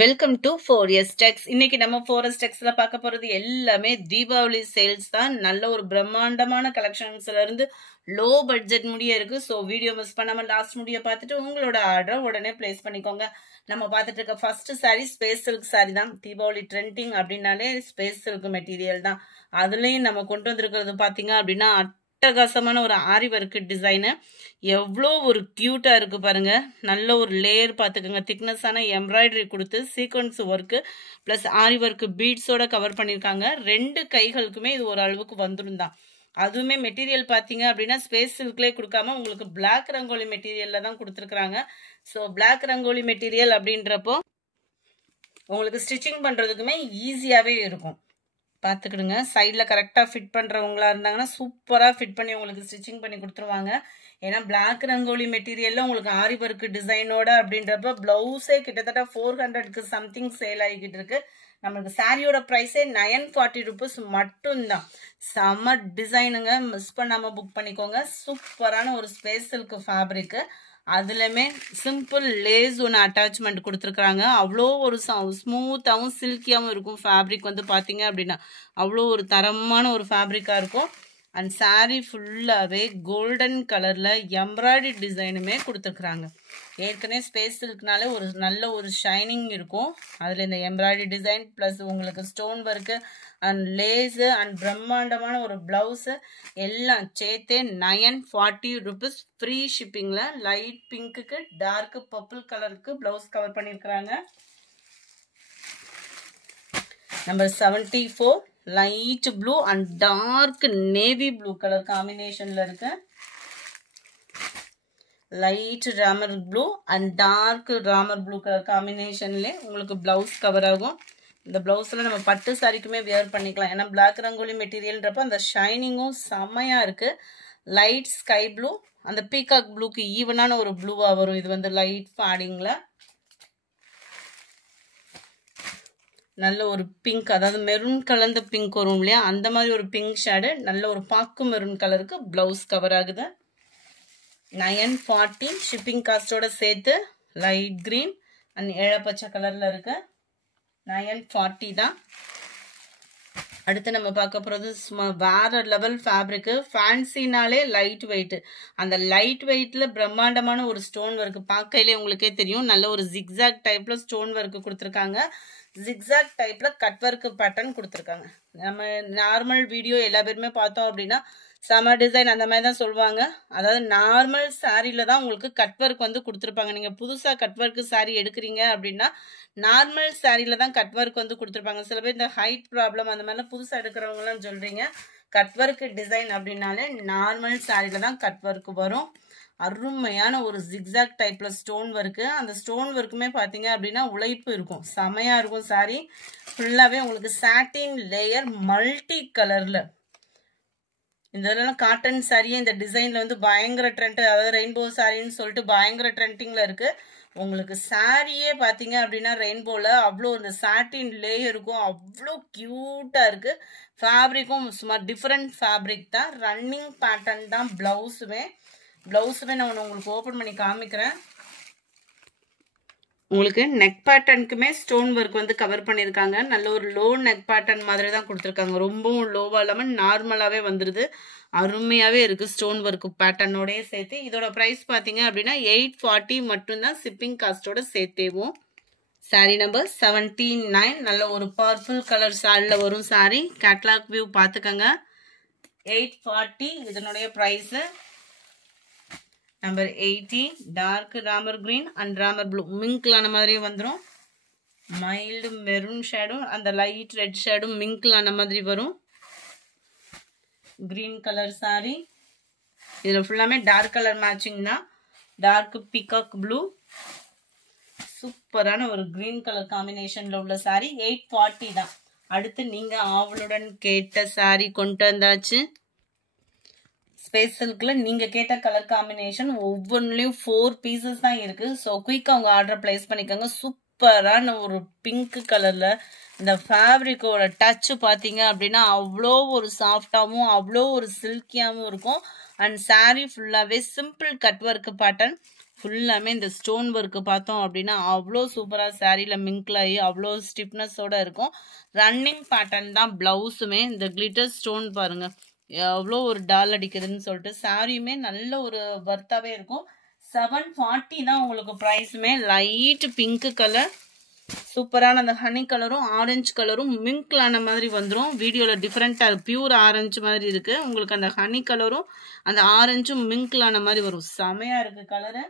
Welcome to 4S Tex. இன்னைக்கு நம்ம 4S Texல பார்க்க போறது எல்லாமே தீபாவளி சேல்ஸ் தான். நல்ல ஒரு பிரம்மாண்டமான கலெக்ஷன்ஸ்ல இருந்து லோ பட்ஜெட் முடிய இருக்கு. ஸோ வீடியோ மிஸ் பண்ணாம லாஸ்ட் முடிய பார்த்துட்டு உங்களோட ஆர்டரை உடனே பிளேஸ் பண்ணிக்கோங்க. நம்ம பார்த்துட்டு இருக்க first sorry space silk sorry தான். தீபாவளி ட்ரெண்டிங் அப்படின்னாலே ஸ்பேஸ் சில்க் மெட்டீரியல் தான். அதுலயும் நம்ம கொண்டு வந்திருக்கிறது பாத்தீங்க அப்படின்னா அட்டகாசமான ஒரு ஆரி ஒர்க் டிசைனு. எவ்வளோ ஒரு கியூட்டா இருக்கு பாருங்க. நல்ல ஒரு லேயர் பார்த்துக்கோங்க. திக்னஸான எம்ப்ராய்டரி கொடுத்து சீக்வன்ஸ் ஒர்க்கு பிளஸ் ஆரி ஒர்க் பீட்ஸோட கவர் பண்ணியிருக்காங்க. ரெண்டு கைகளுக்குமே இது ஒரு அளவுக்கு வந்துருந்தான். அதுவுமே மெட்டீரியல் பார்த்தீங்க அப்படின்னா ஸ்பேஸ் சில்க்லேயே கொடுக்காம உங்களுக்கு பிளாக் ரங்கோலி மெட்டீரியல்ல தான் கொடுத்துருக்குறாங்க. ஸோ பிளாக் ரங்கோலி மெட்டீரியல் அப்படின்றப்போ உங்களுக்கு ஸ்டிச்சிங் பண்ணுறதுக்குமே ஈஸியாகவே இருக்கும். பார்த்துக்கிடுங்க. சைடில் கரெக்டாக ஃபிட் பண்ணுறவங்களா இருந்தாங்கன்னா சூப்பராக ஃபிட் பண்ணி உங்களுக்கு ஸ்டிச்சிங் பண்ணி கொடுத்துருவாங்க. ஏன்னா பிளாக் ரங்கோலி மெட்டீரியலில் உங்களுக்கு ஆரி ஒர்க் டிசைனோட அப்படின்றப்ப ப்ளவுஸே கிட்டத்தட்ட 400க்கு சம்திங் சேல் ஆகிக்கிட்டு இருக்கு. நம்மளுக்கு சாரியோட ப்ரைஸே 940 rupees மட்டும்தான். செம்ம டிசைனுங்க, மிஸ் பண்ணாமல் புக் பண்ணிக்கோங்க. சூப்பரான ஒரு ஸ்பேஸ் சில்க் ஃபேப்ரிக்கு. அதுலமே சிம்பிள் லேஸ் ஒன்று அட்டாச்மெண்ட் கொடுத்துருக்குறாங்க. அவ்வளோ ஒரு ஸ்மூத்தாகவும் சில்கியாகவும் இருக்கும். ஃபேப்ரிக் வந்து பார்த்தீங்க அப்படின்னா அவ்வளோ ஒரு தரமான ஒரு ஃபேப்ரிக்காக இருக்கும். அண்ட் சாரீ ஃபுல்லாகவே கோல்டன் கலரில் எம்ப்ராய்டரி டிசைனுமே கொடுத்துருக்குறாங்க. ஏற்கனவே ஸ்பேஸ் சில்க்னாலே ஒரு நல்ல ஒரு ஷைனிங் இருக்கும். அதில் இந்த எம்ப்ராய்டரி டிசைன் ப்ளஸ் உங்களுக்கு stone work and lace and பிரம்மாண்டமான ஒரு ப்ளவுஸு எல்லாம் சேர்த்தே 940 rupees ஃப்ரீ ஷிப்பிங்கில். லைட் பிங்க்குக்கு டார்க் பர்பிள் கலருக்கு ப்ளவுஸ் கவர் பண்ணியிருக்கிறாங்க. Number 74 light blue and dark navy blue colour காம்பினேஷன்ல இருக்கு. Light Ramar blue and dark Ramar blue colour காம்பினேஷன்லேயே உங்களுக்கு பிளவுஸ் கவர் ஆகும். இந்த பிளவுஸில் நம்ம பட்டு சாரிக்குமே வியர் பண்ணிக்கலாம். ஏன்னா பிளாக் ரங்கோலி மெட்டீரியல்ன்றப்ப அந்த ஷைனிங்கும் செம்மையாக இருக்குது. லைட் ஸ்கை ப்ளூ அந்த பீகாக் ப்ளூக்கு ஈவனான ஒரு ப்ளூவாக வரும். இது வந்து லைட் ஃபேடிங்கில் நல்ல ஒரு பிங்க், அதாவது மெரூன் கலந்த பிங்க் வரும் இல்லையா, அந்த மாதிரி ஒரு பிங்க் ஷேடு நல்ல ஒரு பாக்கு மெரூன் கலருக்கு பிளவுஸ் கவர் ஆகுது. 940 ஷிப்பிங் காஸ்டோட சேர்த்து. லைட் கிரீன் அண்ட் ஏழப்பச்சை கலர்ல இருக்கு. 940 தான். அடுத்து நம்ம பார்க்க போகிறது வேற லெவல் ஃபேப்ரிக்கு. ஃபேன்சினாலே லைட் வெயிட். அந்த லைட் வெயிட்டில் பிரம்மாண்டமான ஒரு ஸ்டோன் ஒர்க் பார்க்கையிலே உங்களுக்கே தெரியும். நல்ல ஒரு ஜிக்ஸாக் டைப்பில் ஸ்டோன் ஒர்க் கொடுத்துருக்காங்க. ஜிக்ஸாக் டைப்பில் கட் ஒர்க் பேட்டர்ன் கொடுத்துருக்காங்க. நம்ம நார்மல் வீடியோ எல்லா பேருமே பார்த்தோம் அப்படின்னா சம்மர் டிசைன் அந்த மாதிரி தான் சொல்லுவாங்க. அதாவது நார்மல் சாரியில் தான் உங்களுக்கு கட் ஒர்க் வந்து கொடுத்துருப்பாங்க. நீங்கள் புதுசாக கட் ஒர்க் சாரி எடுக்கிறீங்க அப்படின்னா நார்மல் சாரியில் தான் கட் ஒர்க் வந்து கொடுத்துருப்பாங்க. சில பேர் இந்த ஹைட் ப்ராப்ளம் அந்த மாதிரிலாம் புதுசாக எடுக்கிறவங்களாம் சொல்கிறீங்க. கட் ஒர்க் டிசைன் அப்படின்னாலே நார்மல் சாரியில் தான் கட் ஒர்க் வரும். அருமையான ஒரு ஜிக்ஸாக் டைப்பில் ஸ்டோன் ஒர்க்கு. அந்த ஸ்டோன் ஒர்க்குமே பார்த்தீங்க அப்படின்னா உழைப்பு இருக்கும், செமையாக இருக்கும். சாரி ஃபுல்லாகவே உங்களுக்கு சாட்டின் லேயர் மல்டி கலரில். இந்த இதெல்லாம் காட்டன் சாரியே இந்த டிசைனில் வந்து பயங்கர ட்ரெண்ட், அதாவது ரெயின்போ சாரின்னு சொல்லிட்டு பயங்கர ட்ரெண்டிங்கில் இருக்குது. உங்களுக்கு சாரியே பார்த்தீங்க அப்படின்னா ரெயின்போவில் அவ்வளோ இந்த சாட்டின் லேயருக்கும் அவ்வளோ க்யூட்டாக இருக்குது. ஃபேப்ரிக்கும் சும்மா டிஃப்ரெண்ட் ஃபேப்ரிக் தான். ரன்னிங் பேட்டர்ன் தான் ப்ளவுஸுமே. நான் உங்களுக்கு ஓப்பன் பண்ணி காமிக்கிறேன். உங்களுக்கு நெக் பேட்டர்னுக்குமே ஸ்டோன் ஒர்க் வந்து கவர் பண்ணியிருக்காங்க. நல்ல ஒரு லோ நெக் பேட்டர்ன் மாதிரி தான் கொடுத்துருக்காங்க. ரொம்பவும் லோவாக இல்லாமல் நார்மலாகவே வந்துடுது. அருமையாகவே இருக்குது ஸ்டோன் ஒர்க் பேட்டர்னோடய சேர்த்து. இதோட ப்ரைஸ் பார்த்தீங்க அப்படின்னா 840 மட்டும்தான் ஷிப்பிங் காஸ்ட்டோட சேர்த்தேவும். சாரி நம்பர் 79 நல்ல ஒரு பர்பிள் கலர் சாரியில் வரும் சாரி. கேட்லாக் வியூ பார்த்துக்கோங்க. 840 இதனுடைய price. Number 80 dark Ramar green and Ramar blue மிங்க்லான மாதிரியே வந்துடும். மைல்டு மெரூன் ஷேடும் அந்த லைட் ரெட் ஷேடும் மிங்க்லான மாதிரி வரும். Green colour sari. இதில் ஃபுல்லாமே டார்க் கலர் மேட்சிங் தான். Dark peacock blue. சூப்பரான ஒரு கிரீன் கலர் காம்பினேஷனில் உள்ள சாரி. 840 தான். அடுத்து நீங்கள் ஆவலுடன் கேட்ட சாரி கொண்டு வந்தாச்சு. ஸ்பேஸ் சில்கில் நீங்கள் கேட்ட கலர் காம்பினேஷன் ஒவ்வொன்றுலையும் 4 பீசஸ் தான் இருக்குது. ஸோ குயிக்காக உங்கள் ஆர்டரை ப்ளேஸ் பண்ணிக்கோங்க. சூப்பரான ஒரு பிங்க் கலரில் இந்த ஃபேப்ரிக்கோட டச்சு பார்த்தீங்க அப்படின்னா அவ்வளோ ஒரு சாஃப்டாகவும் அவ்வளோ ஒரு சில்கியாகவும் இருக்கும். அண்ட் சாரீ ஃபுல்லாகவே சிம்பிள் கட் ஒர்க் பேட்டர்ன். ஃபுல்லாமே இந்த ஸ்டோன் ஒர்க்கு பார்த்தோம் அப்படின்னா அவ்வளோ சூப்பராக சாரியில் மிங்கிள் ஆகி அவ்வளோ ஸ்டிஃப்னஸோட இருக்கும். ரன்னிங் பேட்டர்ன் தான் ப்ளவுஸுமே. இந்த கிளிட்டர் ஸ்டோன் பாருங்க எவ்வளோ ஒரு டால் அடிக்குதுன்னு சொல்லிட்டு சாரியுமே நல்ல ஒரு வர்த்தாவே இருக்கும். 740 தான் உங்களுக்கு ப்ரைஸுமே. லைட் பிங்க் கலர் சூப்பரான அந்த ஹனி கலரும் ஆரஞ்சு கலரும் மிங்கிள் ஆன மாதிரி வந்துடும். வீடியோவில் டிஃப்ரெண்ட்டாக பியூர் ஆரஞ்சு மாதிரி இருக்குது. உங்களுக்கு அந்த ஹனி கலரும் அந்த ஆரஞ்சும் மிங்கிள் ஆன மாதிரி வரும். செமையாக இருக்குது கலரு.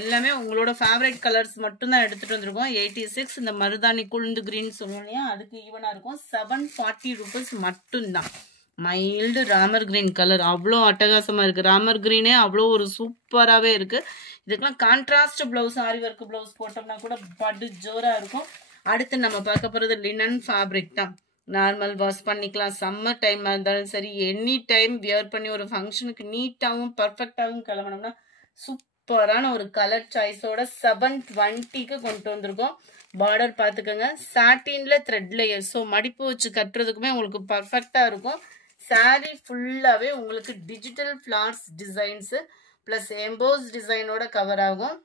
எல்லாமே உங்களோட ஃபேவரட் கலர்ஸ் மட்டும்தான் எடுத்துகிட்டு வந்திருக்கோம். 86 இந்த மருதாணி குழுந்து க்ரீன் சொல்லுவோம் இல்லையா, அதுக்கு ஈவனாக இருக்கும். 740 ரூபீஸ் மட்டும்தான். மைல்டு ராமர் கிரீன் கலர் அவ்வளோ அட்டகாசமாக இருக்குது. ராமர் கிரீனே அவ்வளோ ஒரு சூப்பராகவே இருக்குது. இதுக்கெல்லாம் கான்ட்ராஸ்ட் ப்ளவுஸ் ஆரி ஒர்க் ப்ளவுஸ் போட்டோம்னா கூட பட்டு ஜோராக இருக்கும். அடுத்து நம்ம பார்க்க போகிறது லினன் ஃபேப்ரிக் தான். நார்மல் வாஷ் பண்ணிக்கலாம். சம்மர் டைமாக இருந்தாலும் சரி, எனி டைம் வியர் பண்ணி ஒரு ஃபங்க்ஷனுக்கு நீட்டாகவும் பர்ஃபெக்டாகவும் கிளம்பணும்னா சூப்பரான ஒரு கலர் சாய்ஸோட 720க்கு கொண்டு வந்திருக்கோம். பார்டர் பார்த்துக்கோங்க. சாட்டின்ல த்ரெட் லேயர், ஸோ மடிப்பு வச்சு கட்டுறதுக்குமே உங்களுக்கு பர்ஃபெக்டாக இருக்கும். சாரி ஃபுல்லாகவே உங்களுக்கு digital flowers designs plus emboss டிசைனோட கவர் ஆகும்.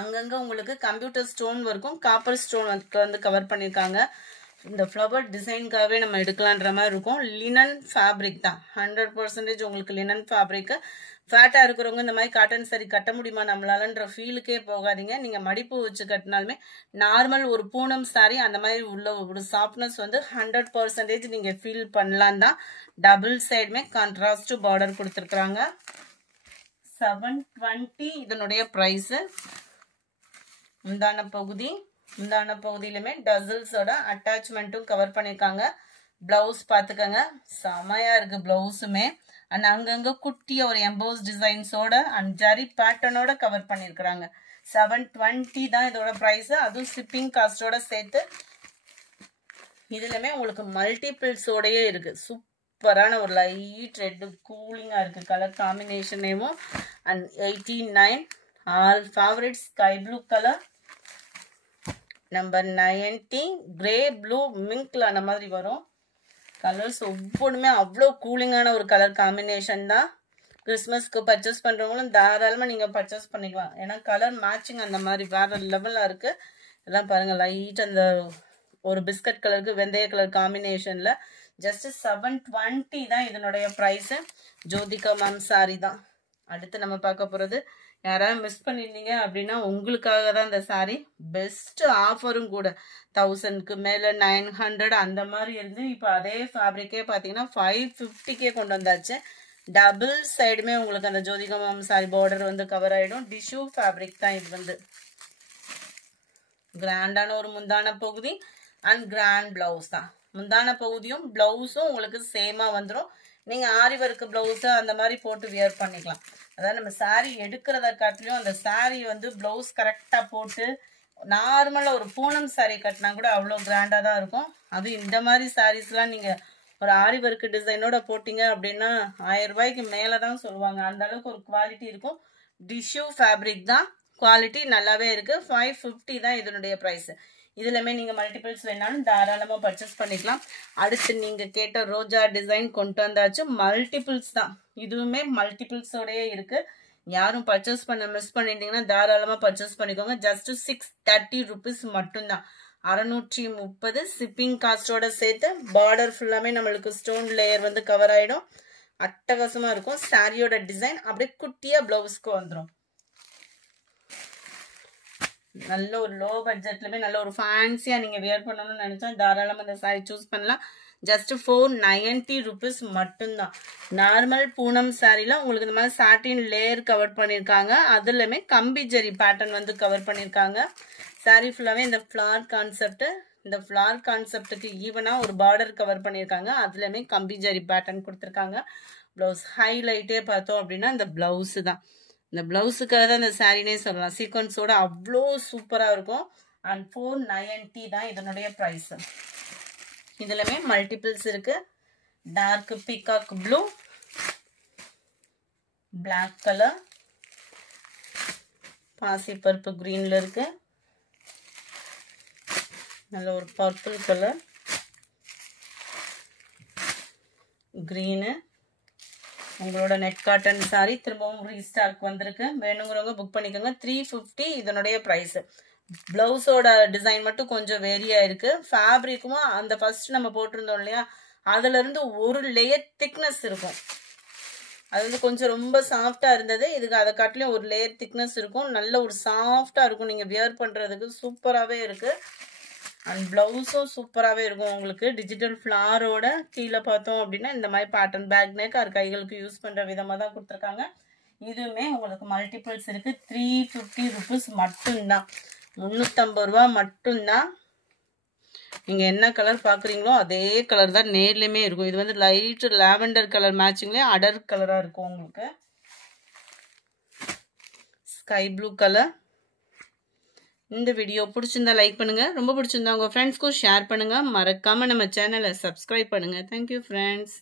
அங்கங்கே உங்களுக்கு கம்ப்யூட்டர் ஸ்டோன் ஒர்க்கும் காப்பர் ஸ்டோன் வந்து கவர் பண்ணியிருக்காங்க. இந்த ஃப்ளவர் டிசைனுக்காகவே நம்ம எடுக்கலான்ற மாதிரி இருக்கும். லினன் ஃபேப்ரிக் தான். 100% உங்களுக்கு லினன் ஃபேப்ரிக்கு. ஃபேட்டாக இருக்கிறவங்க இந்த மாதிரி காட்டன் சாரி கட்ட முடியுமா நம்மளாலன்ற ஃபீலுக்கே போகாதீங்க. நீங்கள் மடிப்பு வச்சு கட்டினாலுமே நார்மல் ஒரு பூனம் சாரி அந்த மாதிரி உள்ள ஒரு சாஃப்ட்னஸ் வந்து 100% நீங்கள் ஃபீல் பண்ணலாம் தான். டபுள் சைடுமே கான்ட்ராஸ்ட் பார்டர் கொடுத்துருக்குறாங்க. 720 இதனுடைய ப்ரைஸு. முந்தான பகுதியிலுமே டசல்ஸோட அட்டாச்மெண்ட்டும் கவர் பண்ணியிருக்காங்க. ப்ளவுஸ் பார்த்துக்கோங்க, செமையாக இருக்குது ப்ளவுஸுமே. அண்ட் அங்கங்கே குட்டிய ஒரு எம்போஸ் டிசைன்ஸோட அண்ட் ஜரி பேட்டர்னோட கவர் பண்ணியிருக்கிறாங்க. 720 தான் இதோட ப்ரைஸு. அதுவும் ஷிப்பிங் காஸ்டோட சேர்த்து. இதுலையுமே உங்களுக்கு மல்டிபிள்ஸோடையே இருக்குது. சூப்பரான ஒரு லைட் ரெட்டு கூலிங்காக இருக்குது கலர் காம்பினேஷனேவும். And 89 all favourite sky blue colour. Number 90 grey blue mingle அந்த மாதிரி வரும். கலர்ஸ் ஒவ்வொன்றுமே அவ்வளோ கூலிங்கான ஒரு கலர் காம்பினேஷன் தான். கிறிஸ்மஸ்க்கு பர்ச்சேஸ் பண்ணுறவங்களும் தாராளமாக நீங்கள் பர்ச்சேஸ் பண்ணிக்கலாம். ஏன்னா கலர் மேட்சிங் அந்த மாதிரி வேறு லெவலாக இருக்குது. இதெல்லாம் பாருங்கள், லைட் அந்த ஒரு பிஸ்கட் கலருக்கு வெந்தய கலர் காம்பினேஷனில் ஜஸ்ட் 720 தான் இதனுடைய ப்ரைஸு. ஜோதிகா மேம் சாரி தான். அடுத்து நம்ம பார்க்க போகிறது, யாராவது மிஸ் பண்ணியிருந்தீங்க அப்படின்னா உங்களுக்காக தான் இந்த சாரீ. பெஸ்ட்டு ஆஃபரும் கூட. 1000க்கு மேலே 900 அந்த மாதிரி இருந்து இப்போ அதே ஃபேப்ரிக்கே பார்த்தீங்கன்னா 550க்கே கொண்டு வந்தாச்சு. டபுள் சைடுமே உங்களுக்கு அந்த ஜோதிகா மேம் சாரி பார்டர் வந்து கவர் ஆகிடும். டிஷ்யூ ஃபேப்ரிக் தான் இது வந்து. கிராண்டான ஒரு முந்தான பகுதி அண்ட் கிராண்ட் ப்ளவுஸ் தான். முந்தான பகுதியும் ப்ளவுஸும் உங்களுக்கு சேமாக வந்துடும். நீங்கள் ஆரி ஒர்க்கு ப்ளவுஸு அந்த மாதிரி போட்டு வியர் பண்ணிக்கலாம். அதாவது நம்ம சாரீ எடுக்கிறத காட்டிலையும் அந்த சாரீ வந்து ப்ளவுஸ் கரெக்டாக போட்டு நார்மலாக ஒரு பூனம் சாரீ கட்டினா கூட அவ்வளோ கிராண்டாக தான் இருக்கும். அது இந்த மாதிரி சாரீஸ்லாம் நீங்கள் ஒரு ஆரி ஒர்க்கு டிசைனோட போட்டிங்க அப்படின்னா 1000 ரூபாய்க்கு மேலே தான் சொல்லுவாங்க. அந்த அளவுக்கு ஒரு குவாலிட்டி இருக்கும். டிஷ்யூ ஃபேப்ரிக் தான். குவாலிட்டி நல்லாவே இருக்குது. 550 தான் இதனுடைய ப்ரைஸு. இதுலையுமே நீங்கள் மல்டிபிள்ஸ் வேணாலும் தாராளமாக பர்ச்சேஸ் பண்ணிக்கலாம். அடுத்து நீங்கள் கேட்ட ரோஜா டிசைன் கொண்டு வந்தாச்சு. மல்டிபிள்ஸ் தான். இதுவுமே மல்டிபிள்ஸோடையே இருக்குது. யாரும் பர்ச்சேஸ் பண்ண மிஸ் பண்ணிட்டீங்கன்னா தாராளமாக பர்ச்சேஸ் பண்ணிக்கோங்க. ஜஸ்ட் 630 ரூபீஸ் மட்டும்தான். 630 ஷிப்பிங் காஸ்டோட சேர்த்து. பார்டர் ஃபுல்லாமே நம்மளுக்கு ஸ்டோன் லேயர் வந்து கவர் ஆகிடும். அட்டகாசமாக இருக்கும். சாரியோட டிசைன் அப்படியே குட்டியாக ப்ளவுஸ்க்கு வந்துடும். நல்ல ஒரு லோ பட்ஜெட்லுமே நல்ல ஒரு ஃபேன்சியாக நீங்கள் வியர் பண்ணணும்னு நினச்சா தாராளமாக அந்த சாரீ சூஸ் பண்ணலாம். ஜஸ்ட் 490 ரூபீஸ் மட்டும்தான். நார்மல் பூனம் சாரியில் உங்களுக்கு இந்த மாதிரி சாட்டின் லேயர் கவர் பண்ணியிருக்காங்க. அதுலையுமே கம்பி ஜரி பேட்டர்ன் வந்து கவர் பண்ணியிருக்காங்க. சாரீ ஃபுல்லாகவே இந்த ஃப்ளார் கான்செப்ட். இந்த ஃப்ளார் கான்செப்டுக்கு ஈவனாக ஒரு பார்டர் கவர் பண்ணியிருக்காங்க. அதுலையுமே கம்பி ஜரி பேட்டர்ன் கொடுத்துருக்காங்க. ப்ளவுஸ் ஹைலைட்டே பார்த்தோம் அப்படின்னா இந்த ப்ளவுஸு தான். இந்த ப்ளவுஸுக்காக தான் இந்த சாரீனே சொல்லலாம். சீக்வன்ஸோட அவ்வளோ சூப்பராக இருக்கும். அண்ட் 490 தான் இதனுடைய ப்ரைஸு. இதுலையுமே மல்டிபிள்ஸ் இருக்குது. Dark peacock blue, black colour, பாசி பருப்பு க்ரீனில் இருக்குது. நல்ல ஒரு பர்பிள் கலர், க்ரீனு, உங்களோட நெட் காட்டன் சாரி திரும்பவும் ரீஸ்டாக் வந்திருக்கு. வேணுங்கிறவங்க புக் பண்ணிக்கோங்க. 350 இதனுடைய ப்ரைஸ். பிளவுஸோட டிசைன் மட்டும் கொஞ்சம் வேரியா இருக்கு. ஃபேப்ரிக்கும் அந்த ஃபர்ஸ்ட் நம்ம போட்டிருந்தோம் இல்லையா, அதுல இருந்து ஒரு லேயர் திக்னஸ் இருக்கும். அது வந்து கொஞ்சம் ரொம்ப சாஃப்டா இருந்தது. இதுக்கு அதை காட்டிலும் ஒரு லேயர் திக்னஸ் இருக்கும். நல்ல ஒரு சாஃப்டா இருக்கும். நீங்க வியர் பண்றதுக்கு சூப்பராகவே இருக்கு. அண்ட் பிளவுஸும் சூப்பராகவே இருக்கும். உங்களுக்கு டிஜிட்டல் ஃப்ளாரோட கீழே பார்த்தோம் அப்படின்னா இந்த மாதிரி பேட்டர்ன் பேக் நெக் அது கைகளுக்கு யூஸ் பண்ற விதமாக தான் கொடுத்துருக்காங்க. இதுவுமே உங்களுக்கு மல்டிபிள்ஸ் இருக்கு. 350 ருபீஸ் மட்டும்தான். 350 ரூபா மட்டும்தான். நீங்க என்ன கலர் பாக்குறீங்களோ அதே கலர் தான் நேர்லயுமே இருக்கும். இது வந்து லைட் லாவெண்டர் கலர் மேட்சிங்லயே அடர் கலரா இருக்கும். உங்களுக்கு ஸ்கை ப்ளூ கலர். இந்த வீடியோ பிடிச்சிருந்தா லைக் பண்ணுங்க. ரொம்ப பிடிச்சிருந்தா உங்க ஃப்ரெண்ட்ஸ்க்கும் ஷேர் பண்ணுங்க. மறக்காம நம்ம சேனலை சப்ஸ்கிரைப் பண்ணுங்க. Thank you friends.